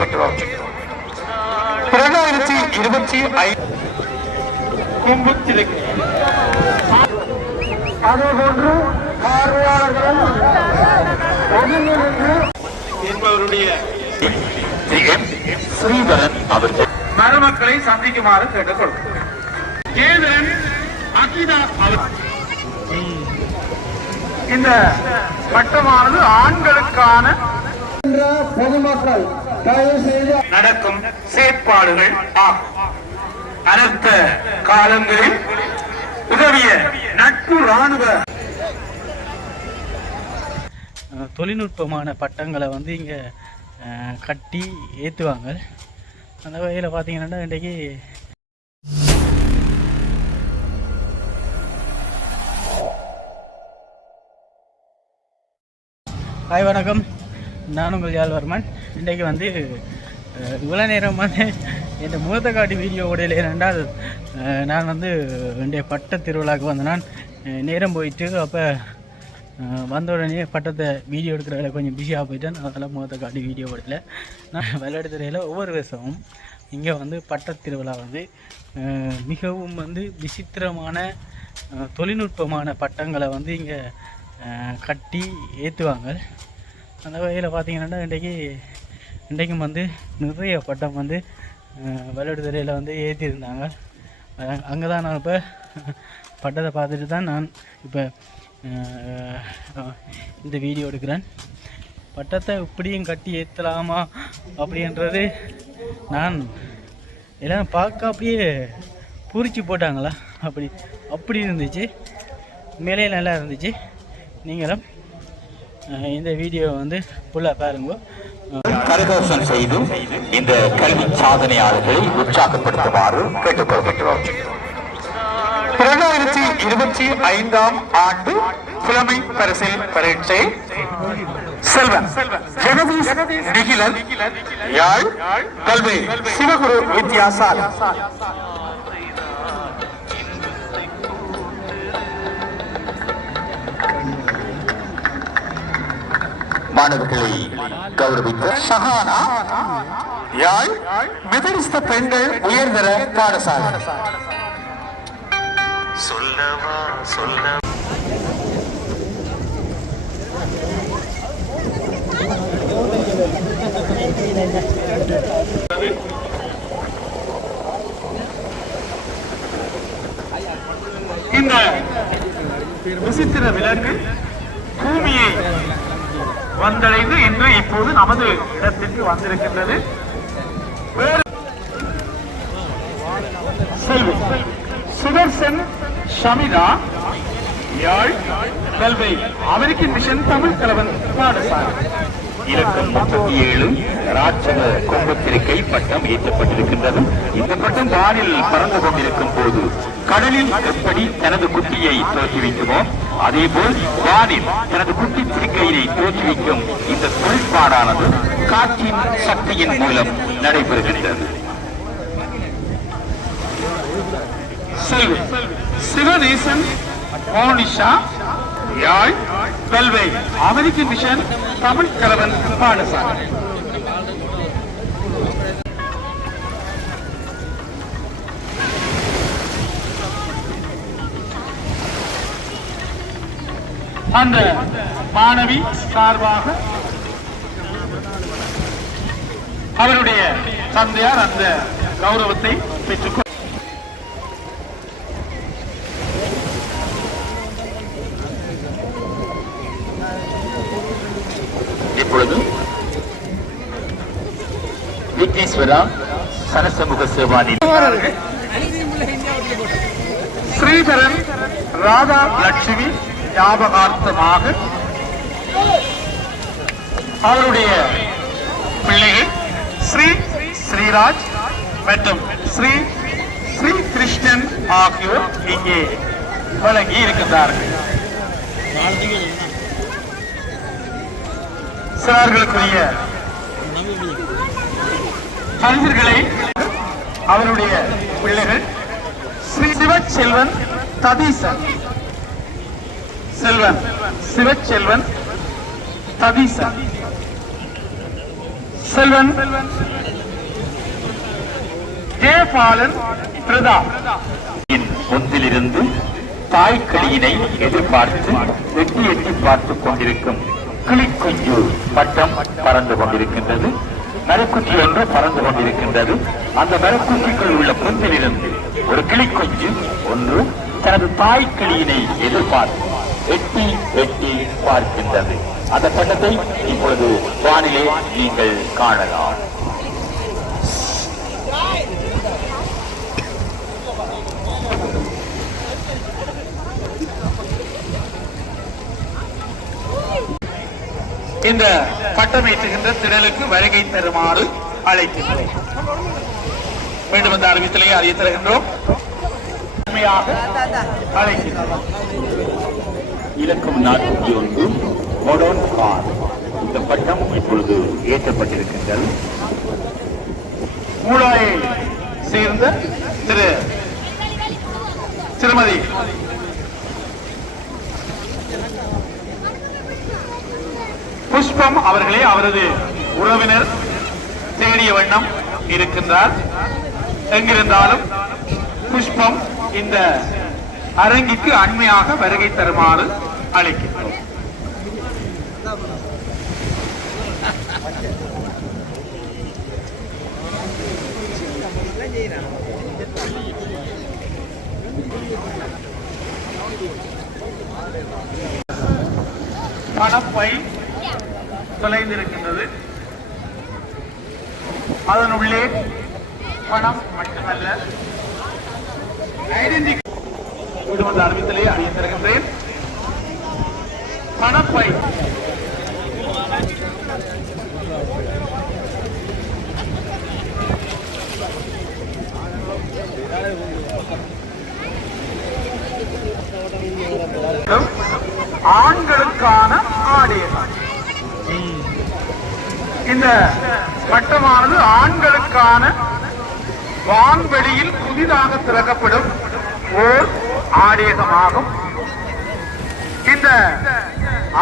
கேட்டுக்கொள்கின்றோம். 2025 கும்புத்திரைக்கு அதேபோன்று பார்வையாளர்கள் என்பவருடைய ஸ்ரீதரன் அவர்கள் மருமக்களை சந்திக்குமாறு கேட்டுக்கொள்கிறேன். ஜேதரன் அகிதா இந்த பட்டமானது ஆண்களுக்கான பொதுமக்கள் நடக்கும் செயற்பாடுகள் ஆகும். அனர்த்த காலங்களில் உதவிய நட்பு ராணுவ தொழில்நுட்பமான பட்டங்களை வந்து இங்கே கட்டி ஏற்றுவாங்க. அந்த வகையில் பார்த்தீங்கன்னா இன்றைக்கி ஹாய் வணக்கம், நான் உங்கள் யாழ்வர்மன். இன்றைக்கி வந்து இவ்வளோ நேரம் வந்து என் முகத்தை காட்டி வீடியோ உடையில ஏனென்றால் நான் வந்து என்னுடைய பட்ட திருவிழாவுக்கு வந்து நான் நேரம் போயிட்டு அப்போ வந்த உடனே பட்டத்தை வீடியோ எடுக்கிறதில் கொஞ்சம் பிஸியாக போயிட்டேன். அதெல்லாம் முகத்தை காட்டி வீடியோ எடுக்கல. நான் விளையாடுதுறையில் ஒவ்வொரு வருஷமும் இங்கே வந்து பட்ட திருவிழா வந்து மிகவும் வந்து விசித்திரமான தொழில்நுட்பமான பட்டங்களை வந்து இங்கே கட்டி ஏற்றுவாங்க. அந்த வகையில் பார்த்தீங்கன்னா இன்றைக்கும் வந்து நிறைய பட்டம் வந்து விளையாடுதுறையில் வந்து ஏற்றிருந்தாங்க. அங்கே தான் நான் இப்போ பட்டத்தை பார்த்துட்டு தான் நான் இப்போ இந்த வீடியோ எடுக்கிறேன். பட்டத்தை இப்படியும் கட்டி ஏற்றலாமா அப்படின்றது நான் எல்லாம் பார்க்க அப்படியே பூரிச்சு போட்டாங்களா அப்படி இருந்துச்சு. மேலே நல்லா இருந்துச்சு. நீங்களும் இந்த வீடியோ வந்து ஃபுல்லாக பாருங்க. கரகோஷம் செய்து இந்த கல்வி சாதனையாளர்களை உற்சாகப்படுத்துமாறு கேட்டுக்கொள்கின்றோம். 2025 ஆண்டு புலமை பரிசில் பரீட்சை செல்வன் ஜெகதீஷ் நிகிலன் யாழ் கல்வி சிவகுரு வித்யாசாலை மாணவர்களை கௌரவித்த சஹானா யாழ் மெதடிஸ்த பெண்கள் உயர்தர பாடசாலை சொல்லவா சொல்ல இந்த விசித்திர விலங்கு பூமியை வந்தடைந்து இன்று இப்போது நமது இடத்திற்கு வந்திருக்கின்றது. சுதர்சன் ஷமிதா யாழ் கல்வி அமெரிக்கன் மிஷன் தமிழ் கலவன் பாடசாலை இலக்கம் 37 ராட்சத கும்பத்திற்கை பட்டம் ஏற்றப்பட்டிருக்கின்றது. இந்த பட்டம் வானில் பறந்து கொண்டிருக்கும் போது கடலில் எப்படி தனது குட்டியை தோற்றுவிக்குமோ அதேபோல் வானில் தனது குட்டி திருக்கையினை தோற்றுவிக்கும் இந்த தொழிற்பாடானது காற்றின் சக்தியின் மூலம் நடைபெறுகின்றது. சிவநேசன் மோனிஷா யாழ் கல்வி அமெரிக்கன் மிஷன் தமிழ் கலவன் பாடசாலை அந்த மாணவி சார்பாக அவருடைய தந்தையார் அந்த கௌரவத்தை பெற்றுக்கொண்டார். இப்பொழுது விக்னேஸ்வரா சனசமூக சேவானில் ஸ்ரீதரன் ராதா லட்சுமி ஞாபகார்த்தமாக அவருடைய பிள்ளைகள் ஸ்ரீராஜ் மற்றும் ஸ்ரீ கிருஷ்ணன் ஆகியோர் இங்கே வழங்கி இருக்கின்றார்கள். சிறார்களுக்குரிய பரிசுகளை அவருடைய பிள்ளைகள் ஸ்ரீ சிவச்செல்வன் ததீசன் சிவச்செல்வன் ததீசன் செல்வன் ஜெயபாலன் பிரதாப் முந்திலிருந்து தாய்க்கடியினை எதிர்பார்த்து எட்டி எட்டி பார்த்துக் கொண்டிருக்கும் கிளிக்குஞ்சு பட்டம் பறந்து கொண்டிருக்கின்றது. மரக்குச்சி ஒன்று பறந்து கொண்டிருக்கின்றது. அந்த மரக்குச்சிக்குள் உள்ள குஞ்சிலிருந்து ஒரு கிளிக்குஞ்சு ஒன்று தனது தாய்க்கிளியினை எதிர்பார்த்து எட்டி எட்டி பார்க்கின்றது. அந்த பட்டத்தை இப்பொழுது வானிலே நீங்கள் காணலாம். இந்த பட்டமேற்றுகின்ற திடலுக்கு வருகை தருமாறு அழைக்கின்றோம். மீண்டும் அந்த அறிவித்தலை அறிய தருகின்றோம். அழைக்கின்றோம். இலக்கம் 41 மோடோன் கார். இந்த பட்டம் இப்பொழுது ஏற்றப்பட்டிருக்கின்றது. மூளாயை சேர்ந்த திருமதி புஷ்பம் அவர்களே அவரது உறவினர் தேடிய வண்ணம் இருக்கின்றார். எங்கிருந்தாலும் புஷ்பம் இந்த அரங்கிற்கு அண்மையாக வருகை தருமாறு அழைக்கின்றோம். பணப்பை தொலைந்திருக்கின்றது. அதனுள்ளே பணம் மட்டுமல்ல அறிவித்தலை அறிய தருகின்றேன். பணப்பை ஆண்களுக்கான ஆடைகள். இந்த பட்டமானது ஆண்களுக்கான வான்வெளியில் புதிதாக திறக்கப்படும் ஓர் ஆடையகமாகும். இந்த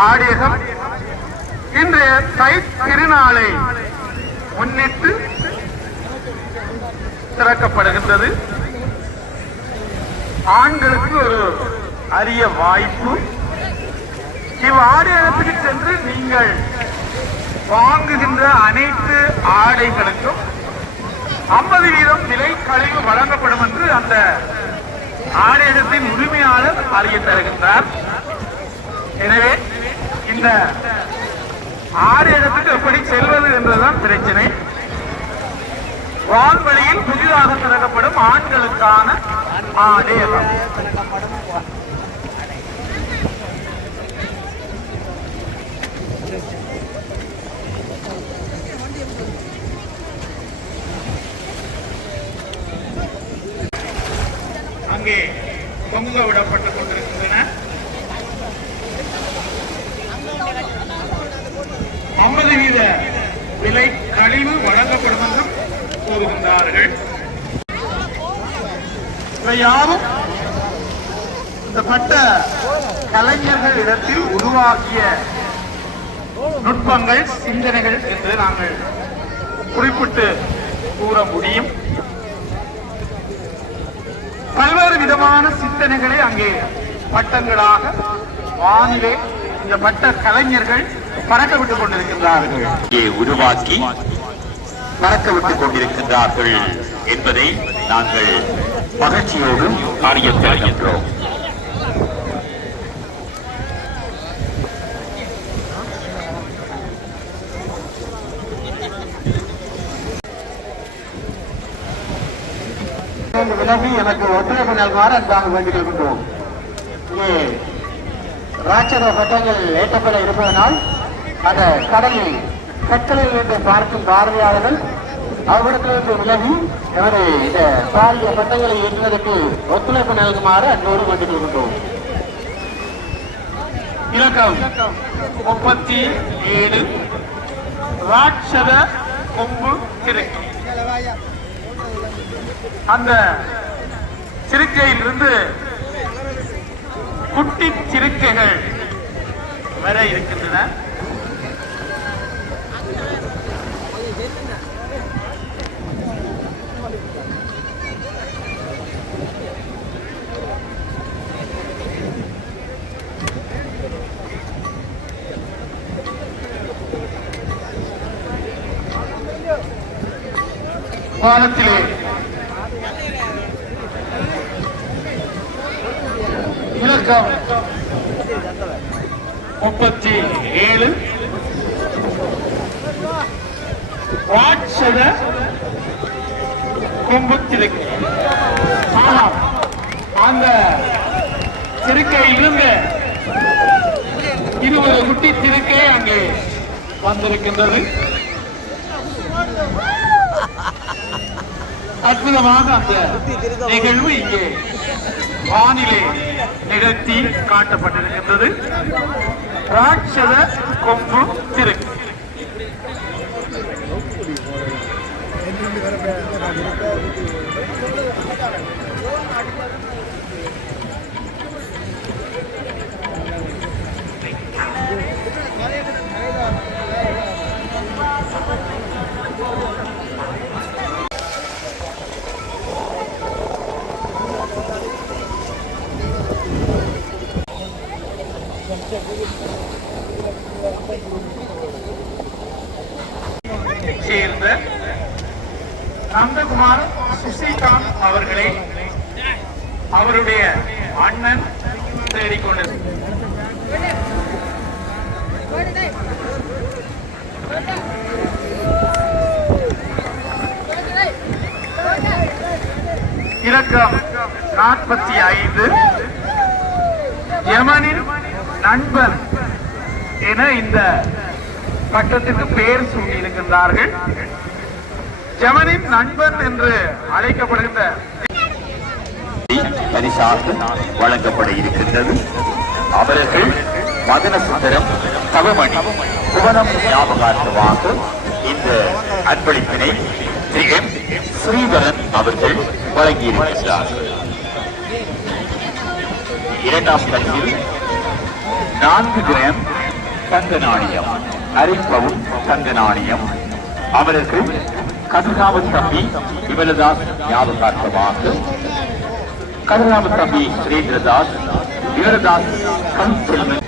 ஆடையகம் இன்றைய தை திருநாளை முன்னிட்டு திறக்கப்படுகின்றது. ஆண்களுக்கு ஒரு அரிய வாய்ப்பு. இவ்வாடையகத்துக்கு சென்று நீங்கள் வாங்குகின்ற அனைத்து ஆடைகளுக்கும் 50% விலை கழிவு வழங்கப்படும் என்று அந்த ஆடையகத்தின் உரிமையாளர் அறிய தருகின்றார். எனவே இந்த ஆடையகத்துக்கு எப்படி செல்வது என்றுதான் பிரச்சனை. வான்வெளியில் புதிதாக திறக்கப்படும் ஆண்களுக்கான ஆடையகம். அங்கே தொங்க விடப்பட்டுக் கொண்டிருக்கின்றன. 50% விலை கழிவு வழங்கப்படும் என்றும் கூறுகின்றார்கள். யாரும் இந்த பட்ட கலைஞர்கள் இடத்தில் உருவாக்கிய நுட்பங்கள், சிந்தனைகள் என்று நாங்கள் குறிப்பிட்டு கூற முடியும். பல்வேறு விதமான சிந்தனைகளை அங்கே பட்டங்களாக வானிலே இந்த பட்ட கலைஞர்கள் பறக்க விட்டுக் கொண்டிருக்கின்றார்கள். இங்கே உருவாக்கி பறக்க விட்டுக் கொண்டிருக்கின்றார்கள் என்பதை நாங்கள் மகிழ்ச்சியோடு காரியம் தருகின்றோம். விலகி எனக்கு ஒத்துழைப்பு நல்குமாறு அன்பாக வேண்டிக் கொள்கின்றோம். இங்கே ராட்சத பட்டங்கள் ஏற்றப்பட இருப்பதனால் அந்த கடலில் கற்களில் இருந்து பார்க்கும் பார்வையாளர்கள் அவரிடத்திலிருந்து விலகி எமது இந்த பாரிய பட்டங்களை ஏற்றுவதற்கு ஒத்துழைப்பு நல்குமாறு அன்போடு வேண்டிக் கொள்கின்றோம். இலக்கம் 37 ராட்சத கொம்பு சிறுக்கை. அந்த சிறுக்கையிலிருந்து குட்டி சிறுக்கைகள் வர இருக்கின்றன. பாலத்திலே இலக்கம் 37 ராட்சத கொம்பு திருக்கை. அந்த திருக்கையில் இருந்து 20 குட்டி திருக்கை அங்கே வந்திருக்கின்றது. அற்புதமாக அந்த நிகழ்வு இங்கே வானிலே நிகழ்த்தி காட்டப்பட்டிருக்கின்றது. ராட்சத கொம்பு திருக்கை. சேர்ந்த நந்தகுமார் சுசிகாந்த் அவர்களை அவருடைய அண்ணன் தேடிக்கொண்டது. இலக்கம் 45 யமனின் நண்பன் என இந்த பட்டத்திற்கு பெயர் சூட்டியிருக்கின்றார்கள். யமனின் நண்பன் என்று அழைக்கப்படுகின்ற பரிசாக வழங்கப்பட இருக்கின்றது. அவர்கள் மதன சுந்தரம் தவமணி புவனம் ஞாபகார்த்தமாக இந்த அர்ப்பணிப்பினை திரு எம் ஸ்ரீதரன் அவர்கள் வழங்கியிருக்கிறார்கள். இரண்டாம் பரிசில் 4 கிராம் தங்க நாணயம், அரைப்பவும் தங்க நாணயம். அவருக்கு கதிர்காம தம்பி விமலதாஸ் ஞாபகார்த்தமாக கதிர்காம தம்பி சுரேந்திரதாஸ், விமலதாஸ் கல்செல்வன்.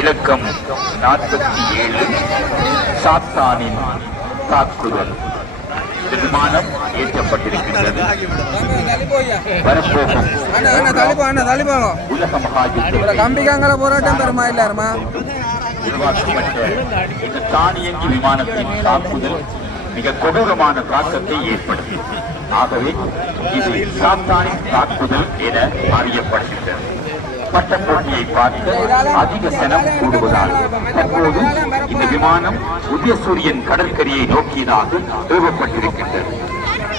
இலக்கம் 47 சாத்தானின் தாக்குதல். விமானம் ஏற்றப்பட்டிருக்கின்றது. வரப்போகும் உலக உருவாக்கப்பட்ட இந்த தானியங்கி விமானத்தின் தாக்குதல் மிக கொடூரமான தாக்கத்தை ஏற்படுத்தியது. ஆகவே இது சாத்தானின் தாக்குதல் என அறியப்படுகின்றது. பட்ட போட்டியை பார்த்து அதிக சனம் கூடுவதால் தற்போது இந்த விமானம் உதயசூரியன் கடற்கரையை நோக்கியதாக ஏவப்பட்டிருக்கின்றது.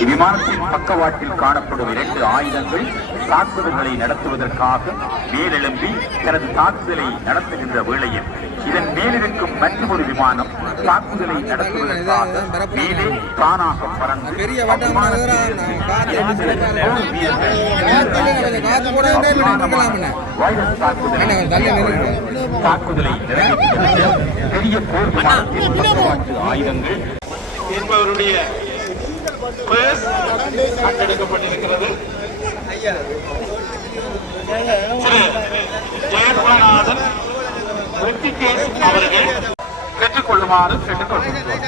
இவ்விமானத்தின் பக்கவாட்டில் காணப்படும் 2 ஆயுதங்கள் தாக்குதல்களை நடத்துவதற்காக மேலெழும்பி தனது தாக்குதலை நடத்துகின்ற வேளையில் இதன் மேலிருக்கும் மற்றொரு விமானம் தாக்குதலை நடத்துவதற்காக மேலே தானாக பறந்து தாக்குதலை நிறைவேற்றிய பெரிய போர் விமானத்தின் பக்கவாட்டு ஆயுதங்கள் என்பவருடைய கண்டெடுக்கப்பட்டிருக்கிறது. ஜெயகுலநாதன் வெற்றிகேஸ் அவர்கள் பெற்றுக்கொள்ளுமாறு கேட்டுக்கொள்கிறார்.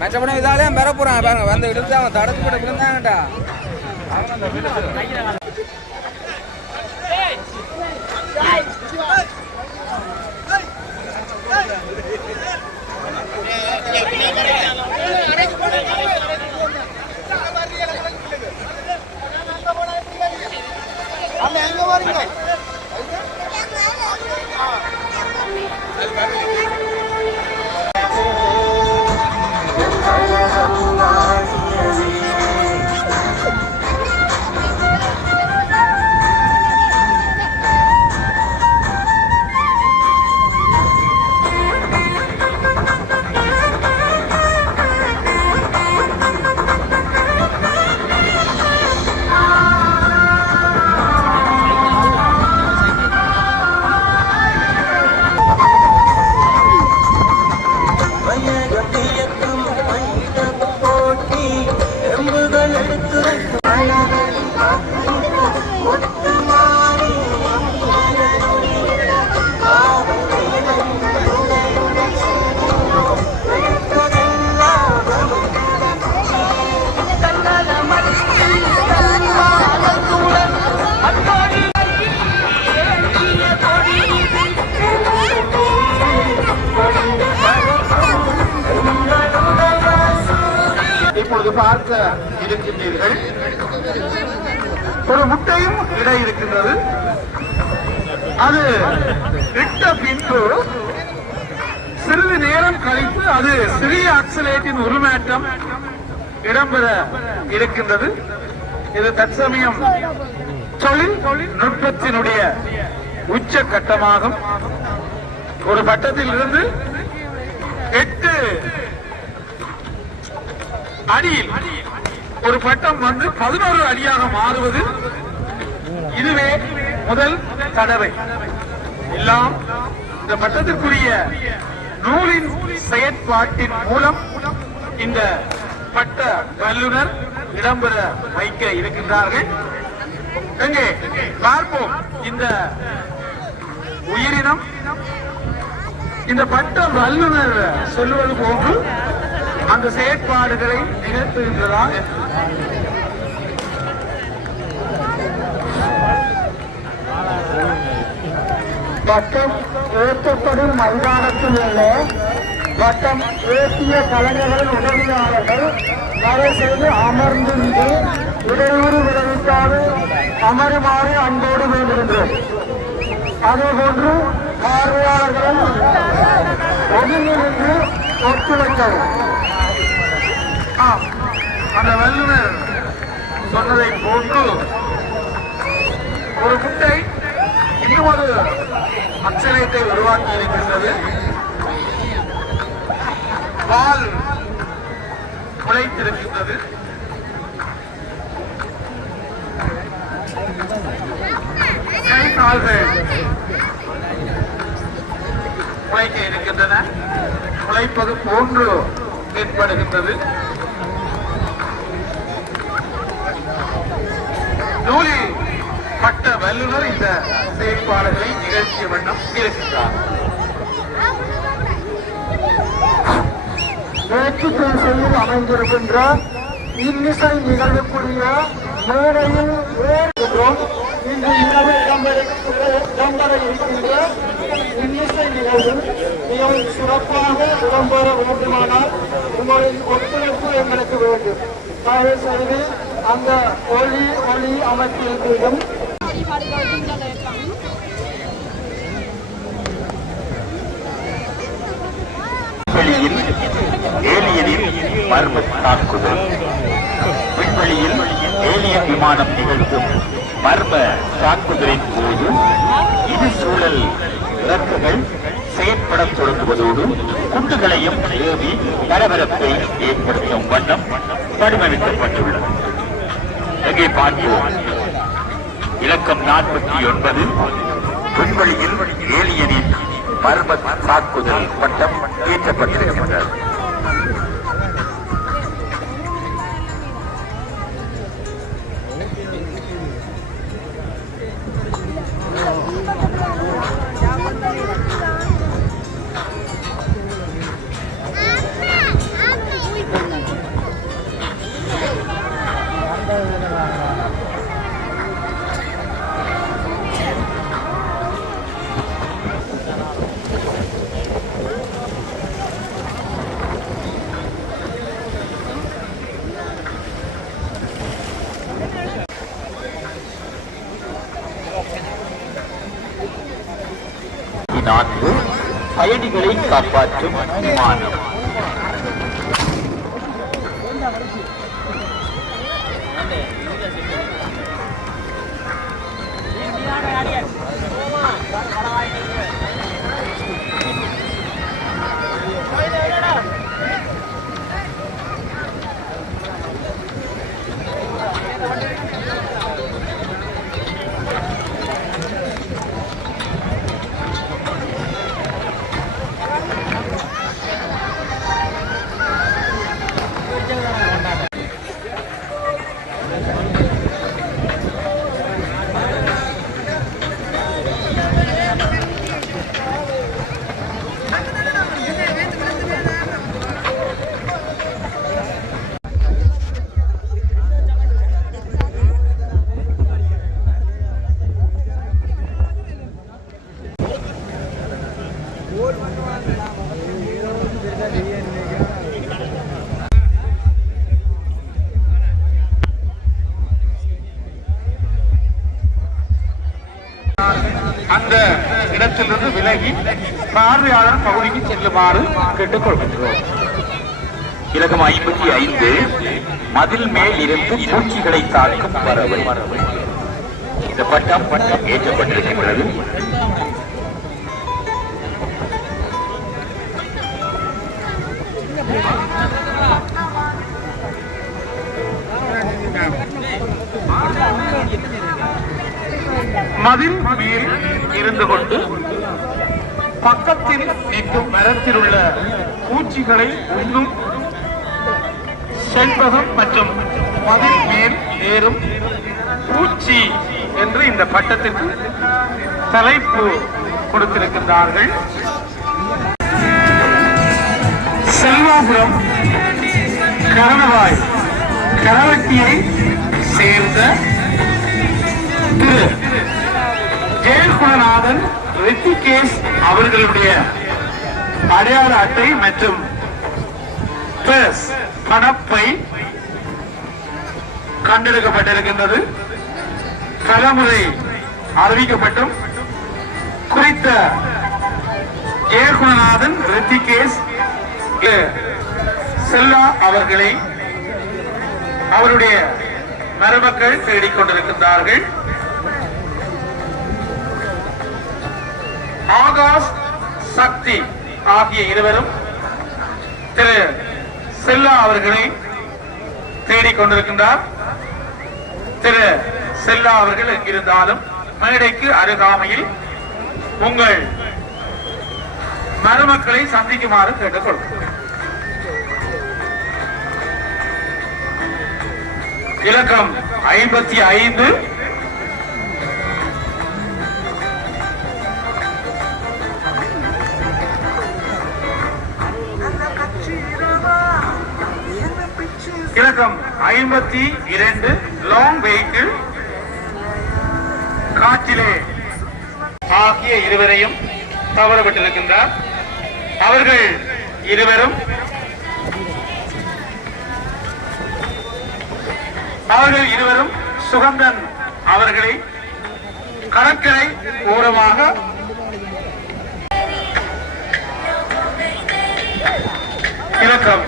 மற்றபடி இதாலையும் பெற போறான் பாருங்க வந்து இழுத்து அவன் தடுத்து போட்டு இருந்தாங்கடா இப்பொழுது பார்க்க இருக்கின்றீர்கள் ஒரு முட்டையும் இட இருக்கின்றது. அது இட்ட பின்பு சிறிது நேரம் கழித்து அது சிறிய ஆக்சிலேட்டின் உருமாற்றம் இடம்பெற இருக்கின்றது. இது தற்சமயம் தொழில்நுட்பத்தினுடைய உச்ச கட்டமாகும். ஒரு பட்டத்தில் இருந்து 8 அடியில் ஒரு பட்டம் வந்து 11 அடியாக மாறுவது இதுவே முதல் தடவை. எல்லாம் இந்த பட்டத்திற்குரிய நூலின் செயற்பாட்டின் மூலம் இந்த பட்ட வல்லுநர் இடம்பெற வைக்க இருக்கின்றார்கள். எங்கே பார்ப்போம் இந்த உயிரினம் இந்த பட்ட வல்லுநர் சொல்லுவது போன்று அந்த செயற்பாடுகளை நிகழ்த்துகின்றதா? பட்டம் ஏற்றப்படும் மைதானத்தில் உள்ள பட்டம் ஏற்றிய கலைஞர்கள் உதவியாளர்கள் தடை செய்து அமர்ந்திருந்து இடையூறு விளைவிக்காது அமருமாறு அன்போடு வேண்டுகின்றோம். அதேபோன்று பார்வையாளர்கள் ஒதுங்கிருந்து ஒத்துழைக்கவும். அந்த வல்லுநர் சொன்னதை போன்று ஒரு முட்டை இன்னும் ஒரு அக்சலேட்டை உருவாக்கி இருக்கின்றது. வால் முளைத்திருக்கின்றது. கை கால்கள் முளைக்க இருக்கின்றன. முளைப்பது போன்று ஏற்படுகின்றது. நூலில் பட்ட வல்லுநர் இந்த செயற்பாடுகளை நிகழ்ச்சிய வண்ணம் இருக்கின்றார். வேற்றுப்பேசையில் அமைந்திருக்கின்ற இன்னிசை நிகழ்வுக்குரிய மேடையில் ஏறுகின்றோம். இன்று இரவு இடம்பெற இருக்கின்ற இன்னிசை நிகழ்வு மிகவும் சிறப்பாக இடம்பெற வேண்டுமானால் உங்களின் ஒத்துழைப்பு எங்களுக்கு வேண்டும். தயவு செய்து அந்த ஒளி அமைப்பிலும் வெளியில் ஏலியனின் மர்ம தாக்குதல். விண்வெளியில் ஏலியன் விமானம் நிகழ்த்தும் மர்ம தாக்குதலின் போது இது சூழல் இலக்குகள் செயற்படத் தொடங்குவதோடு குண்டுகளையும் ஏவி பரபரப்பை ஏற்படுத்தும் வண்ணம் வடிவமைக்கப்பட்டுள்ளது. எங்கே பார்ப்போம். இலக்கம் 49 விண்வெளியில் ஏலியனின் மர்ம தாக்குதல் பட்டம் ஏற்றப்பட்டிருக்கின்றது. உயிர்களை காப்பாற்றும் விமானம். அந்த இடத்திலிருந்து விலகி பார்வையாளர் பகுதிக்கு செல்லுமாறு கேட்டுக்கொள்கின்றோம். இலக்கம் 55 மதில் மேல் இருந்து பூச்சிகளை தாக்கும் பறவை. இந்த பட்டம் ஏற்றப்பட்டிருக்கின்றது. மதில் மேல் இருந்து கொண்டு பக்கத்தில் நிற்கும் மரத்தில் உள்ள பூச்சிகளை உண்ணும் செண்பகம் மற்றும் மதில் மேல் ஏறும் பூச்சி என்று இந்த பட்டத்திற்கு தலைப்பு கொடுத்திருக்கின்றார்கள். செல்வாபுரம் கரணவாய் கரவட்டியை சேர்ந்த திரு ஜெயகுணநாதன் ரித்திகேஷ் அவர்களுடைய அடையாள அட்டை மற்றும் பணப்பை கண்டெடுக்கப்பட்டிருக்கின்றது. பலமுறை அறிவிக்கப்பட்டும் குறித்த ஜெயகுணநாதன் ரித்திகேஷ் செல்லா அவர்களை அவருடைய மருமக்கள் தேடிக்கொண்டிருக்கின்றார்கள். ஆகாஷ் சக்தி ஆகிய இருவரும் திரு செல்லா அவர்களை தேடிக்கொண்டிருக்கின்றார். திரு செல்லா அவர்கள் எங்கிருந்தாலும் மேடைக்கு அருகாமையில் உங்கள் மருமக்களை சந்திக்குமாறு கேட்டுக்கொள்கிறேன். இலக்கம் 55 இலக்கம் 52 லாங் வெஹிக்கிள் காற்றிலே ஆகிய இருவரையும் தவறவிட்டிருக்கின்றார். அவர்கள் இருவரும் சுகந்தன் அவர்களை கடற்கரை ஓரமாக இலக்கம்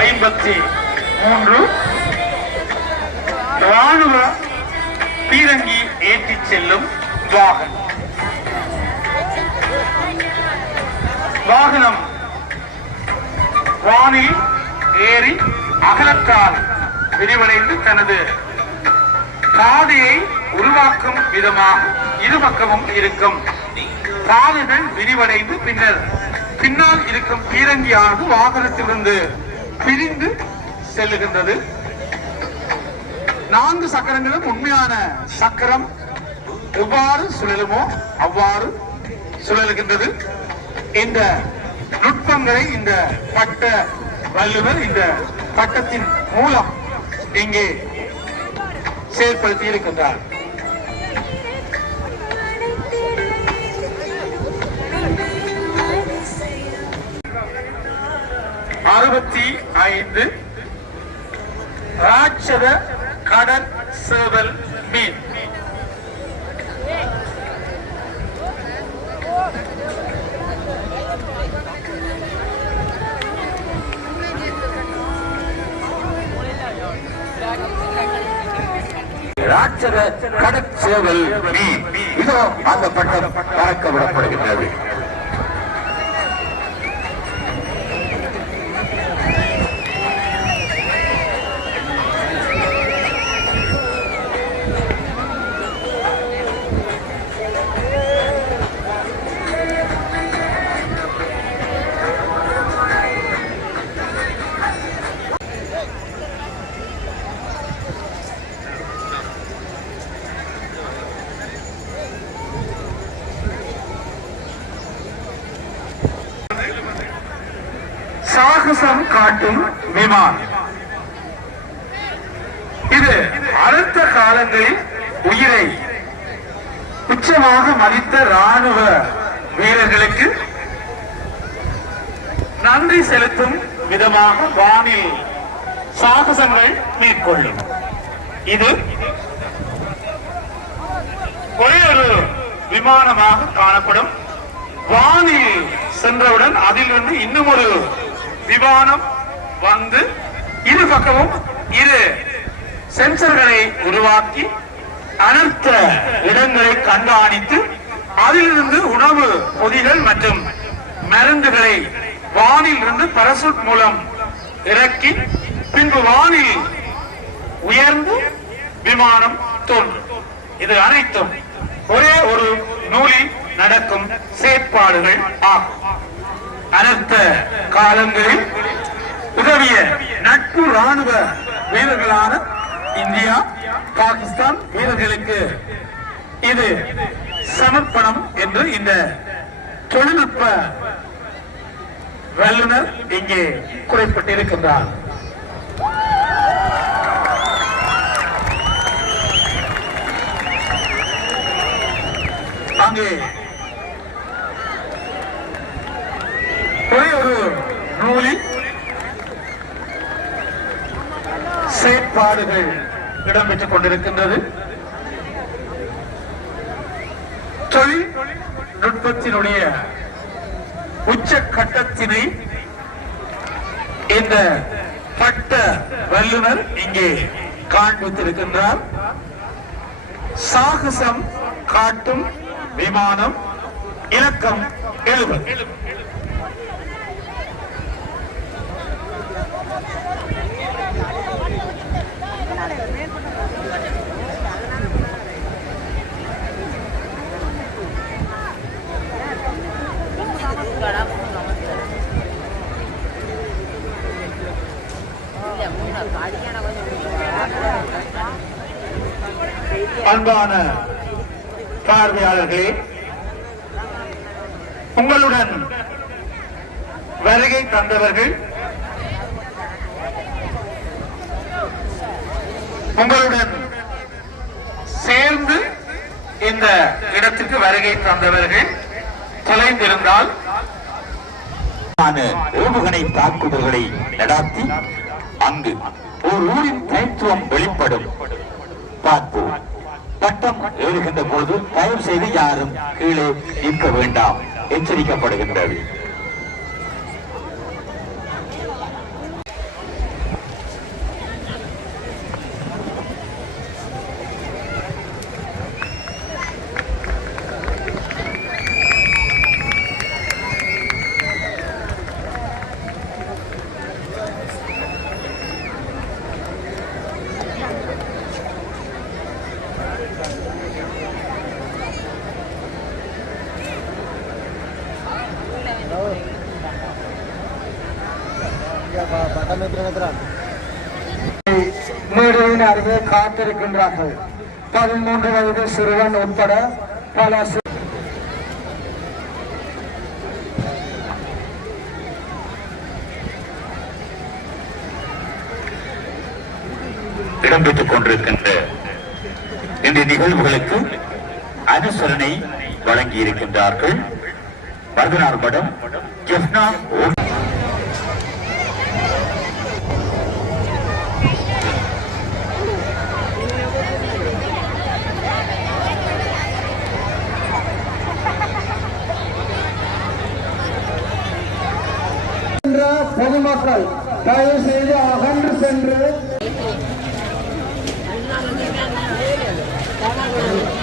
53 ராணுவ பீரங்கி ஏற்றிச் செல்லும் வாகனம் வானில் ஏறி அகலத்தால் விரிவடைந்து தனது பாதையை உருவாக்கும் விதமாக இருபக்கமும் இருக்கும் பாதைகள் விரிவடைந்து பின்னால் இருக்கும் பீரங்கியானது வாகனத்திலிருந்து பிரிந்து செல்லுகின்றது. 4 சக்கரங்களும் உண்மையான சக்கரம் எவ்வாறு சுழலுமோ அவ்வாறு சுழலுகின்றது. இந்த நுட்பங்களை இந்த பட்ட வல்லுவர் இந்த பட்டத்தின் மூலம் இங்கே செயல்படுத்தி இருக்கின்றார். ராட்சத கடற் சேவல் மீன். ராட்சத கடற்சேவல் மீன். இதோ அந்த பட்டம் பறக்க விடப்படுகின்றது. சாகசம் காட்டும் விமானம். இது அடுத்த காலங்களில் உயிரை உச்சமாக மதித்த ராணுவ வீரர்களுக்கு நன்றி செலுத்தும் விதமாக வானில் சாகசங்கள் மேற்கொள்ளும். இது ஒரே ஒரு விமானமாக காணப்படும். வானில் சென்றவுடன் அதிலிருந்து இன்னும் ஒரு விமானம் வந்து இரு பக்கமும் இரு சென்சர்களை உருவாக்கி அனர்த்த இடங்களை கண்காணித்து அதிலிருந்து உணவு பொதிகள் மற்றும் மருந்துகளை வானில் இருந்து பரசூட் மூலம் இறக்கி பின்பு வானில் உயர்ந்து விமானம் தோன்றும். இது அனைத்தும் ஒரே ஒரு நூலில் நடக்கும் செயற்பாடுகள் ஆகும். அனர்த்த காலங்களில் உதவிய நட்பு ராணுவ வீரர்களான இந்தியா, பாகிஸ்தான் வீரர்களுக்கு இது சமர்ப்பணம் என்று இந்த தொழில்நுட்ப வல்லுநர் இங்கே குறிப்பிட்டிருக்கின்றார். அங்கே ஒரே ஒரு நூலில் செயற்பாடுகள் இடம்பெற்றுக் கொண்டிருக்கின்றது. தொழில்நுட்பத்தினுடைய உச்சக்கட்டத்தினை இந்த பட்ட வல்லுநர் இங்கே காண்பித்திருக்கின்றார். சாகசம் காட்டும் விமானம் இலக்கம் 70. அன்பான பார்வையாளர்களே, உங்களுடன் வருகை தந்தவர்கள், உங்களுடன் சேர்ந்து இந்த இடத்திற்கு வருகை தந்தவர்கள் தொலைந்திருந்தால் ஏவுகணை தாக்குதல்களை நடாத்தி அங்கு ஒரு ஊரின் தனித்துவம் வெளிப்படும். பார்ப்போம். பட்டம் ஏறுகின்ற போது தயவு செய்து யாரும் கீழே நிற்க வேண்டாம், எச்சரிக்கப்படுகின்றது. மேடையின் அருகே காத்திருக்கின்றார்கள். 13 வயது சிறுவன் உட்பட பல இடம்பெற்றுக் கொண்டிருக்கின்ற இந்த நிகழ்வுகளுக்கு அனுசரணை வழங்கி இருக்கின்றார்கள். வர்தனார் மடம் ஜெஃப்னா பொதுமக்கள் தயவு செய்து அகன்று சென்று காணாமல்